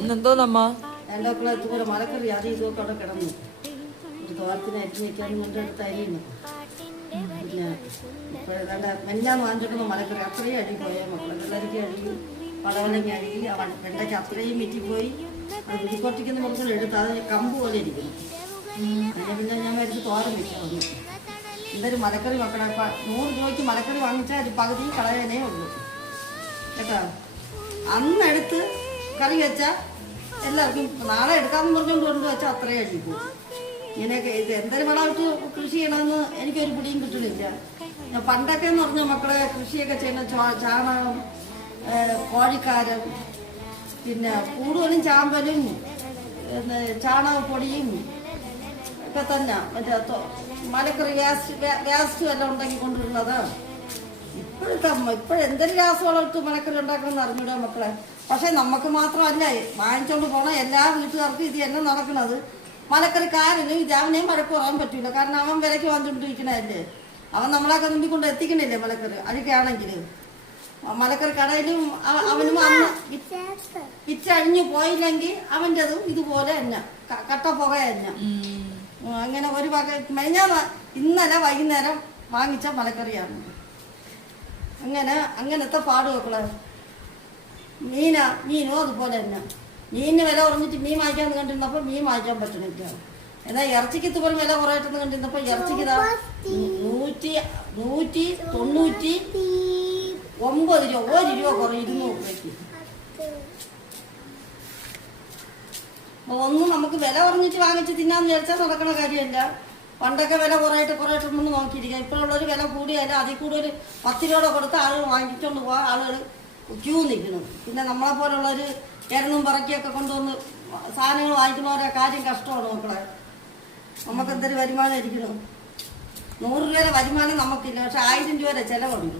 എന്തോന്നമ്മ എൻ്റെ മക്കളെ ഇതുപോലെ മലക്കറി അത് ഇതൊക്കെ അവിടെ കിടന്നു. ഒരു തോരത്തിന് അരിഞ്ഞ് വെക്കാൻ കൊണ്ടെടുത്ത് അരിയുന്നു. പിന്നെ ഇപ്പോഴേതാണ്ട് മെഞ്ഞാന്ന് വാങ്ങിച്ചിട്ടൊന്ന് മലക്കറി അത്രയും അഴുകി പോയാൽ മക്കളെ. വെള്ളരിക്ക അഴുകി, പടവലങ്ങ അഴുകി, വെണ്ടയ്ക്ക് അത്രയും മിറ്റിപ്പോയി. അത് വിടിപ്പൊട്ടിക്കുന്ന മക്കൾ എടുത്ത് അത് കമ്പ് പോലെ ഇരിക്കുന്നു. പിന്നെ ഞാൻ എടുത്ത് തോരൻ വെക്കാറുണ്ട്. എന്തൊരു മലക്കറി മക്കളെ. 100 രൂപയ്ക്ക് മലക്കറി വാങ്ങിച്ചാൽ ഒരു പകുതി കളയാനേ ഉള്ളൂ കേട്ടോ. അന്നെടുത്ത് കറി വെച്ചാൽ എല്ലാവർക്കും നാളെ എടുക്കാമെന്ന് പറഞ്ഞുകൊണ്ട് കൊണ്ട് വെച്ചാൽ അത്രയും അടിക്കും. ഇങ്ങനെയൊക്കെ ഇത് എന്തൊരു വളമിട്ട് കൃഷി ചെയ്യണമെന്ന് എനിക്കൊരു പിടിയും കിട്ടണില്ല. പണ്ടൊക്കെ എന്ന് പറഞ്ഞാൽ മക്കളെ കൃഷിയൊക്കെ ചെയ്യുന്ന ചാണകം, കോഴിക്കാരം, പിന്നെ കൂടുതലും ചാമ്പലും ചാണകപ്പൊടിയും ഒക്കെ തന്നെ. മറ്റേ മലക്കറി ഗ്യാസ് എല്ലാം ഉണ്ടാക്കി കൊണ്ടിരുന്നത്. ഇപ്പോഴെന്തൊരു രാസവളമിട്ട് മലക്കറി ഉണ്ടാക്കണമെന്ന് അറിഞ്ഞൂടാ മക്കളെ. പക്ഷെ നമുക്ക് മാത്രമല്ല വാങ്ങിച്ചോണ്ട് പോണ എല്ലാ വീട്ടുകാർക്കും ഇത് തന്നെ നടക്കുന്നത്. മലക്കറിക്കാരനും അവനെയും വഴക്ക് പറയാൻ പറ്റൂല. കാരണം അവൻ വിലയ്ക്ക് വാങ്ങിച്ചോണ്ടിരിക്കണല്ലേ. അവൻ നമ്മളൊക്കെ മുമ്പിൽ കൊണ്ട് എത്തിക്കണില്ലേ മലക്കറി അഴുക്കാണെങ്കിൽ. മലക്കറി കടയിലും അവനും അന്ന് വിറ്റഴിഞ്ഞു പോയില്ലെങ്കിൽ അവൻ്റെതും ഇതുപോലെ തന്നെ കട്ട പുക തന്നെ. അങ്ങനെ ഒരു വക ഇന്നലെ വൈകുന്നേരം വാങ്ങിച്ച മലക്കറിയാണ്. അങ്ങനത്തെ പാടുമക്കളെ. മീനും അതുപോലെ തന്നെ. മീനിന് വില കുറഞ്ഞിട്ട് മീൻ വാങ്ങിക്കാന്ന് കണ്ടിരുന്നപ്പോൾ മീൻ വാങ്ങിക്കാൻ പറ്റണില്ല. എന്നാൽ ഇറച്ചിക്ക് ഇതുപോലെ വില കുറയട്ടെന്ന് കണ്ടിരുന്നപ്പോൾ ഇറച്ചിക്ക് 199 രൂപ, 1 രൂപ കുറയും 200 രൂപയ്ക്ക്. ഒന്നും നമുക്ക് വില കുറഞ്ഞിട്ട് വാങ്ങിച്ച് തിന്നാന്ന് വിചാരിച്ചാൽ നടക്കണ കാര്യമല്ല. പണ്ടൊക്കെ വില കുറയട്ടെന്ന് നോക്കിയിരിക്കാം. ഇപ്പോഴുള്ളൊരു വില കൂടിയാലും അതിൽ കൂടുതൽ 10 രൂപ കൊടുത്ത് ആളുകൾ വാങ്ങിച്ചുകൊണ്ട് പോകാൻ ആളുകൾ ക്യൂ നിൽക്കണം. പിന്നെ നമ്മളെപ്പോലുള്ളൊരു ഇരന്നും പറക്കിയൊക്കെ കൊണ്ടുവന്ന് സാധനങ്ങൾ വാങ്ങിക്കുന്നവരെ കാര്യം കഷ്ടമാണ് മക്കളെ. നമുക്ക് എന്തൊരു വരുമാനം ഇരിക്കണം. 100 രൂപയുടെ വരുമാനം നമുക്കില്ല. പക്ഷെ 1000 രൂപയുടെ ചിലവുണ്ട്.